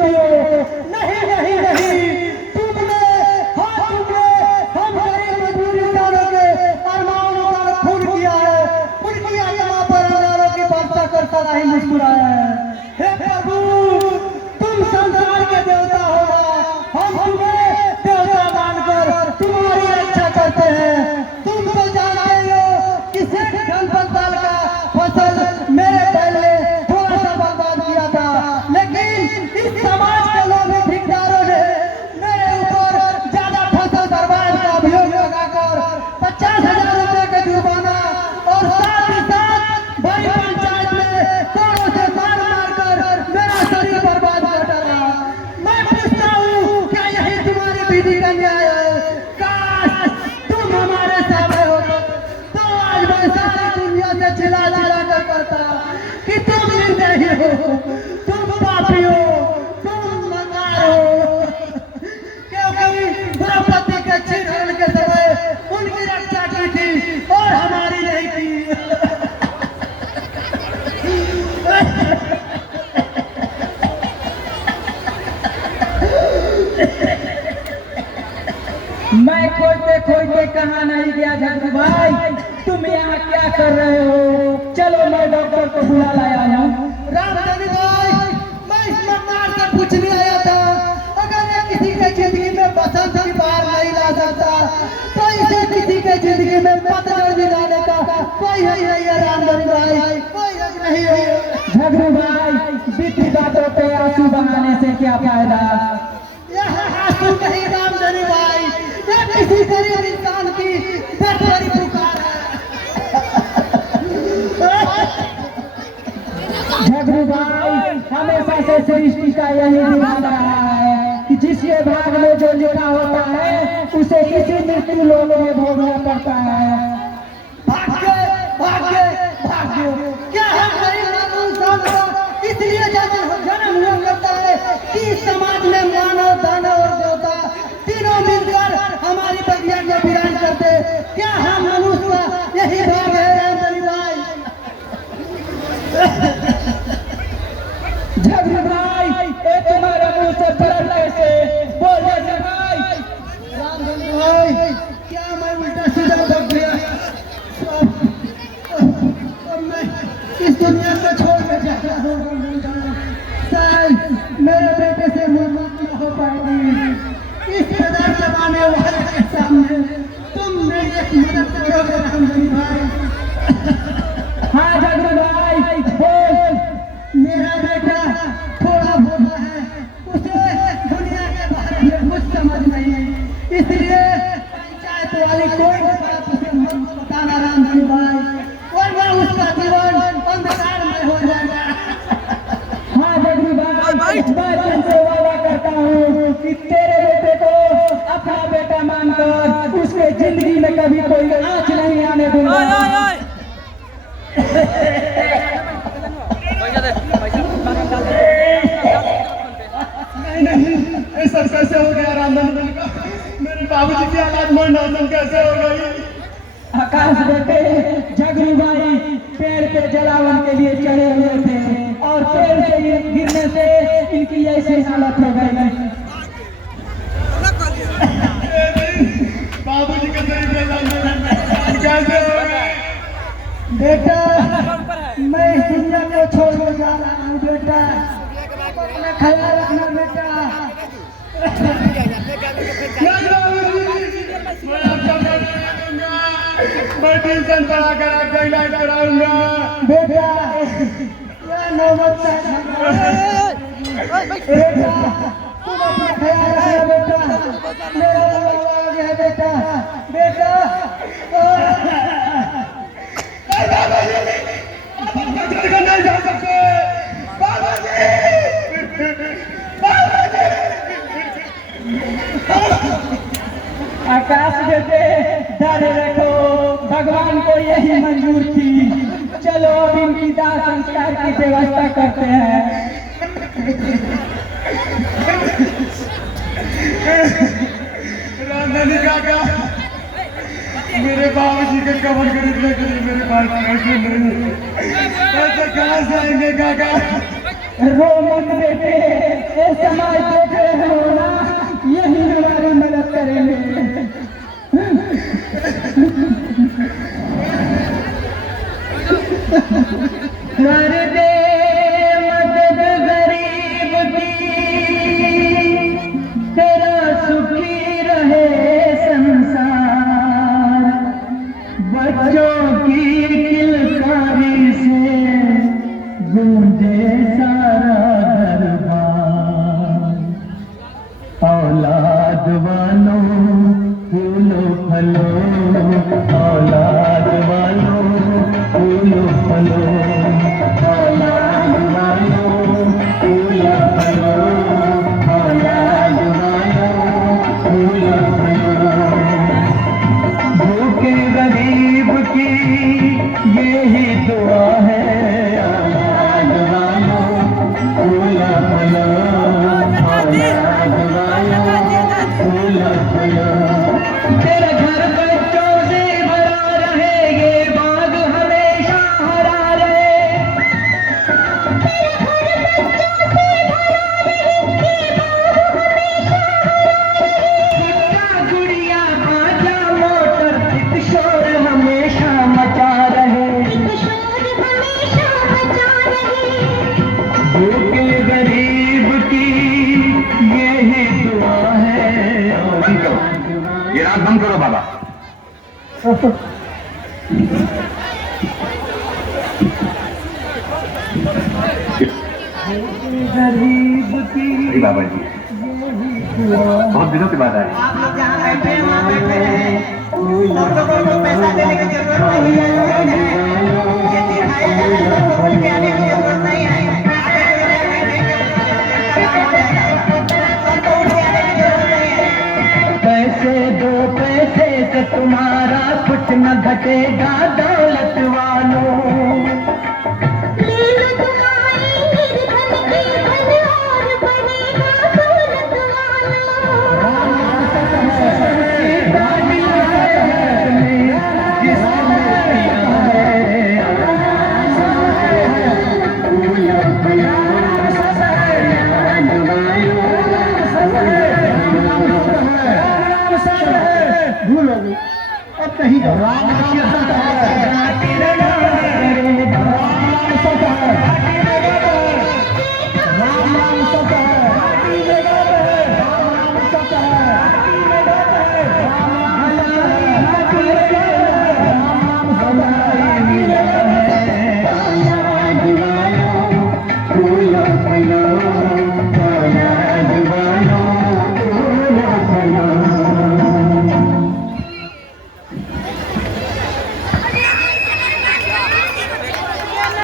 गलती हो। नहीं नहीं नहीं, तुमने हम गरीब मजदूर इंसानों के अरमानों का खून किया है, उनकी आत्मा पर हजारों की बात करता नहीं मुस्कुराया है। हे प्रभु, तुम संसार के देवता हो, हम तुम्हें देवता मानकर तुम्हारी रक्षा करते हैं। तुम तो जानते हो कि सेठ गणपत साल का फसल मेरे पहले थोड़ा सा बर्बाद किया था, लेकिन इस समाज के लोग ठेकेदारों ने मेरे ऊपर ज्यादा फसल बर्बाद का अभियोग लगाकर 50,000 रुपए का जुर्माना और साथ ही साथ बड़ी पंचायत में तोड़ों से मार मारकर मेरा शरीर बर्बाद कर डाला। मैं पूछता हूँ, क्या यही तुम्हारी विधि का न्याय है? काश तुम हमारे सामने होते तो आज मैं सारी दुनिया से चिल्ला चिल्ला कर कहता कि तुम निर्दयी हो, तुम पापी हो, तुम मकार हो। क्योंकि द्रौपदी के छीन के समय उनकी रक्षा की थी और हमारी नहीं की। मैं खोजते खोजते कहाँ नहीं गया झगड़ू भाई, तुम यहाँ क्या कर रहे हो? चलो मैं डॉक्टर को बुला लाया हूँ। रामधनी भाई, मैं इस मकान से पूछने आया था, अगर ये किसी के जिंदगी में बसंत की बहार नहीं ला सकता तो इसे किसी के जिंदगी में पतझड़ दिलाने का कोई हक नहीं है। रामधनी भाई, कोई हक नहीं है। झगड़ू भाई, बीती बातों पे आंसू बहाने से क्या फायदा? यह आंसू नहीं रामधनी भाई, यह किसी गरीब इंसान की बड़ी पुकार है। झगड़ू भाई, हमेशा से सृष्टि का यही विधान रहा है कि जिसके भाग में जो लिखा होता है उसे इसी मृत्यु लोक में भोगना पड़ता है। भाग्य भाग्य भाग्य, क्या हम गरीब इंसान को इसलिए जन्म हुआ करता है कि इस समाज में मानव दानव और देवता तीनों मिलकर हमारी बगिया को विरान करते। क्या हम मनुष्य का यही भाग है रामधनी भाई? झगड़ू भाई, ए तुम्हारे मुंह से ब्लड कैसे बोल रहे भाई? रामधनी भाई, क्या मैं उल्टा सीधा बक गया? अब मैं इस दुनिया को छोड़ कर जाता हूँ। शायद मेरे बेटे से मुलाकात न हो पाएगी। इस कदर जमाने वाले के सामने तुम मेरी एक मदद करोगे रामधनी भाई? हाँ झगड़ू भाई, बोल। मेरा बेटा थोड़ा भोला है, उसे दुनिया के बारे में कुछ समझ नहीं है, इसलिए पंचायत वाली कोई बात उसे मत बताना रामधनी भाई, वरना उसका जीवन अंधकार में हो जाएगा। हाँ झगड़ू भाई, मैं तुमसे वादा करता हूँ कि तेरे बेटे को अपना बेटा मानकर उसके जिंदगी में कभी कोई आँच नहीं आने दूंगा। नहीं नहीं, ये सब कैसे हो गया रामधनी का? मेरे बाबूजी की औलाद मरना कैसे हो गई? आकाश बेटे, झगड़ू भाई पेड़ पे जलावन के लिए चढ़े हुए थे और पेड़ से गिरने से इनकी ऐसी हालत हो गई। बाबूजी का कैसे हो गए? बेटा, मैं इस दुनिया को छोड़कर जा रहा हूँ बेटा, अपना ख्याल रखना बेटा। मैं ट्यूशन पढ़ा कर आपका इलाज कराऊंगा बेटा। यह नौबत बेटा, तुम अपना ख्याल रखना बेटा। मेरा बाबा आ गया बेटा। बेटा नहीं जा सकते आकाश बेटे, डर रखो, भगवान को यही मंजूर थी। चलो अब इनकी दाह संस्कार की व्यवस्था करते हैं। रामधनी काका, मेरे बाबूजी के कफन खरीदने के लिए मेरे पास पैसे नहीं, पैसे कहाँ से आएंगे काका? रो मत बेटे, ये समाज देख रहे हो ना, यही हमारी मदद करेंगे। कर दे मदद गरीब की, तेरा सुखी रहे संसार। बच्चों की किलकारी से गूंजे सारा दरबार। औलाद वालों फूलो फलो, औलाद वालों फूलो फलो, औलाद वालों फूलो फलो, औलाद वालों फूलो फलो। भूखे गरीब की यही दुआ है, औलाद वालों फूलो फलो, औलाद वालों फूलो फलो। तेरा घर बच्चों से भरा रहे, ये बाग हमेशा हरा रहे। गुड्डा गुड़िया बाजा मोटर चित शोर हमेशा मचा रहे। भूखे गरीब की यही दुआ है। बंद करो, ये रात बंद करो बाबा। गरीब की अरे बाबा जी, बहुत दिनों के बाद आए। आप लोग जहाँ बैठे हैं वहाँ बैठे हैं, हम लोगों को पैसा देने की जरूरत नहीं है। ये दिखाई दे रहा है, तो बोल के आने की जरूरत नहीं है। सबको उठ के आने की जरूरत नहीं है। पैसे दो, पैसे से तुम्हारा कुछ न घटेगा दौलत वालों। भूल हो गई, अब कहीं जाओ।